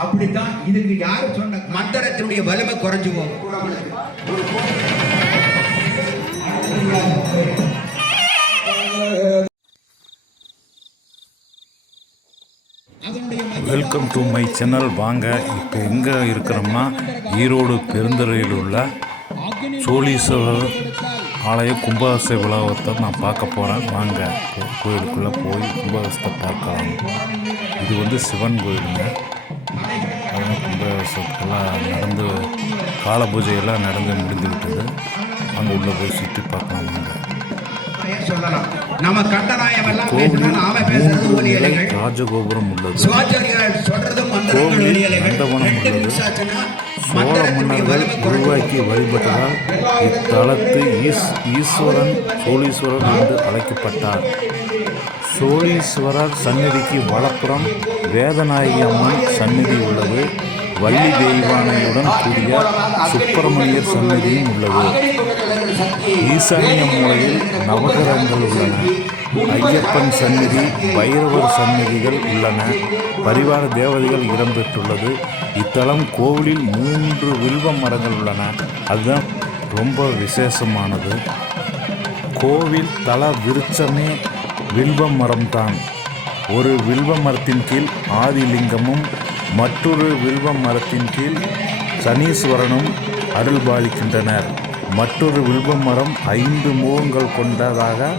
அப்படித்தான். இதுக்கு யாரு சொன்ன மந்திரத்தினுடைய வலிமை குறைஞ்சு போகும். Welcome to my channel. வாங்க, இப்போ எங்கே இருக்கிறோம்னா ஈரோடு பெருந்துறையில் உள்ள சோழீஸ்வரர் ஆலய கும்பாபிஷேக விழாவத்தை நான் பார்க்க போகிறேன். வாங்க கோயிலுக்குள்ளே போய் கும்பாபிஷேகத்தை பார்க்கலாம். இது வந்து சிவன் கோயிலுங்க. கும்பாபிஷேகத்துக்கெல்லாம் நடந்து கால பூஜையெல்லாம் நடந்து முடிந்து விட்டது. அங்கே உள்ளே போய் சுற்றி பார்க்கலாம். ராஜகோபுரம் உள்ளது. கோவில் நந்தவனம் உள்ளது. சோழ மன்னர்கள் உருவாக்கி வழிபட்டதால் இத்தலத்து ஈஸ்வரன் சோழீஸ்வரர் என்று அழைக்கப்பட்டார். சோழீஸ்வரர் சந்நிதிக்கு வலப்புறம் வேதநாயகி அம்மன் சந்நிதி உள்ளது. வள்ளி தெய்வானையுடன் கூடிய சுப்பிரமணியர் சந்நிதியும் உள்ளது. ஈசானிய மூலையில் நவகிரகங்கள் உள்ளன. ஐயப்பன் சந்நிதி, பைரவர் சந்நிதிகள் உள்ளன. பரிவார தேவதைகள் இடம்பெற்றுள்ளது. இத்தலம் கோவிலில் 3 வில்வ மரங்கள் உள்ளன. அதுதான் ரொம்ப விசேஷமானது. கோவில் தல விருட்சமே வில்வ மரம்தான். ஒரு வில்வ மரத்தின் கீழ் ஆதிலிங்கமும் மற்றொரு வில்வ மரத்தின் கீழ் சனீஸ்வரனும் அருள்பாலிக்கின்றனர். மற்றொரு வில்வ மரம் 5 முகங்கள் கொண்டதாக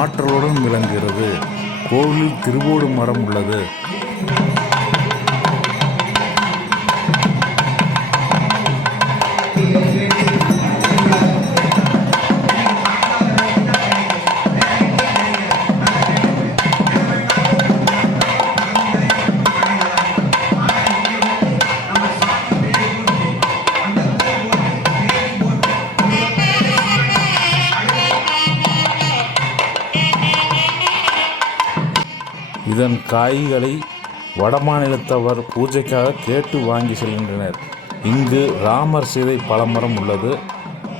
ஆற்றலுடன் விளங்குகிறது. கோவிலில் திருவோடு மரம் உள்ளது. இதன் காய்களை வடமாநிலத்தவர் பூஜைக்காக கேட்டு வாங்கி செல்கின்றனர். இங்கு ராமர் சீதை பழமரம் உள்ளது.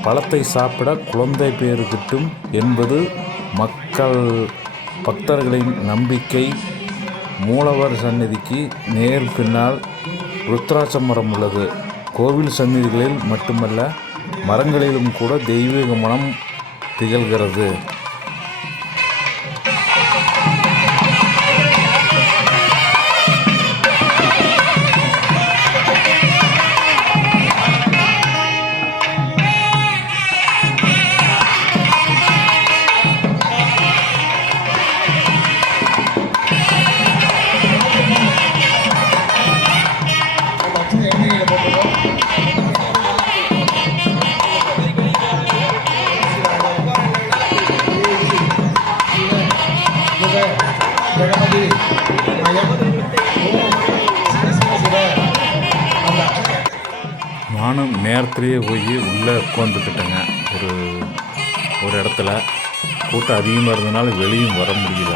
பழத்தை சாப்பிட குழந்தை பேறு கிட்டும் என்பது பக்தர்களின் நம்பிக்கை. மூலவர் சந்நிதிக்கு நேர் பின்னால் ருத்ராட்ச மரம் உள்ளது. கோவில் சந்நிதிகளில் மட்டுமல்ல, மரங்களிலும் கூட தெய்வீக மனம் திகழ்கிறது. நானும் நேரத்திலேயே போய் உள்ளே உட்காந்துக்கிட்டேங்க. ஒரு இடத்துல கூட்டம் அதிகமாக இருந்ததுனால வெளியும் வர முடியல.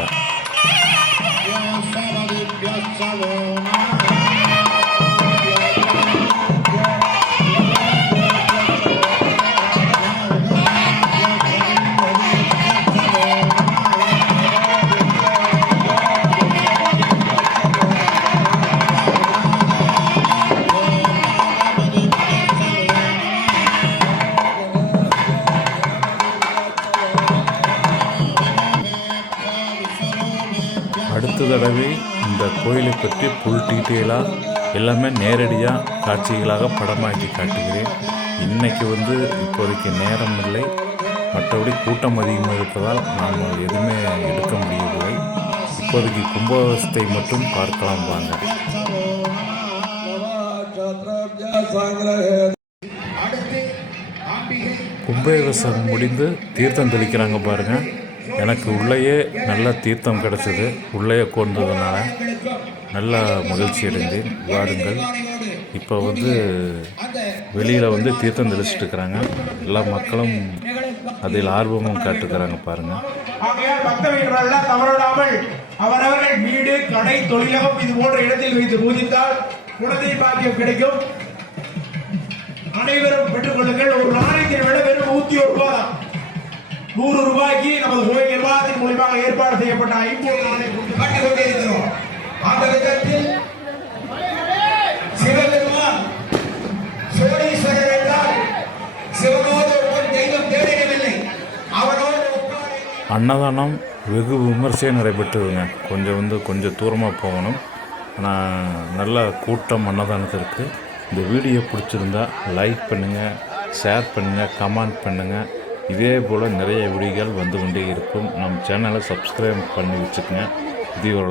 அடுத்த தடவை இந்த கோயிலை பற்றி ஃபுல் டீட்டெயிலாக எல்லாமே நேரடியாக காட்சிகளாக படமாக்கி காட்டுகிறேன். இன்றைக்கி இப்போதைக்கு நேரம் இல்லை. மற்றபடி கூட்டம் அதிகமாக இருப்பதால் நாம் எதுவுமே எடுக்க முடியவில்லை. இப்போதைக்கு கும்பாபிஷேகத்தை மட்டும் பார்க்கலாம் வாங்க. கும்பாபிஷேகம் முடிந்து தீர்த்தம் தெளிக்கிறாங்க பாருங்கள். எனக்கு உள்ளேயே நல்ல தீர்த்தம் கிடச்சிது. உள்ளேயே கொண்டதுனால நல்ல மகிழ்ச்சி அடைந்தேன். வாருங்கள். இப்போ வெளியில் தீர்த்தம் தெளிச்சிட்டு இருக்கிறாங்க. எல்லா மக்களும் அதில் ஆர்வமும் காட்டுக்கிறாங்க பாருங்கள். தவறாமல் அவரவர்கள் வீடு, கடை, தொழிலகம் இது போன்ற இடத்தில் வைத்து பூஜித்தால் குழந்தை பாக்கியம் கிடைக்கும். அனைவரும் பெற்றுக் கொள்ளுங்கள். ஒரு நாளைக்கு விட வெறும் 101 ரூபாய். 100 ரூபாய்க்கு நமது கோயில் நிர்வாகத்தின் மூலமாக ஏற்பாடு செய்யப்பட்ட 50 நாளை கட்டிக் கொண்டிருக்கிறோம். அந்த விதத்தில் அன்னதானம் வெகு விமர்சையாக நடைபெற்றதுங்க. கொஞ்சம் தூரமாக போகணும். ஆனால் நல்ல கூட்டம் அன்னதானத்திற்கு. இந்த வீடியோ பிடிச்சிருந்தா லைக் பண்ணுங்கள், ஷேர் பண்ணுங்கள், கமெண்ட் பண்ணுங்கள். இதே போல் நிறைய வீடியோகள் வந்து கொண்டே இருக்கும். நம்ம சேனலை சப்ஸ்கிரைப் பண்ணி வச்சுக்கோங்க. இது ஒரு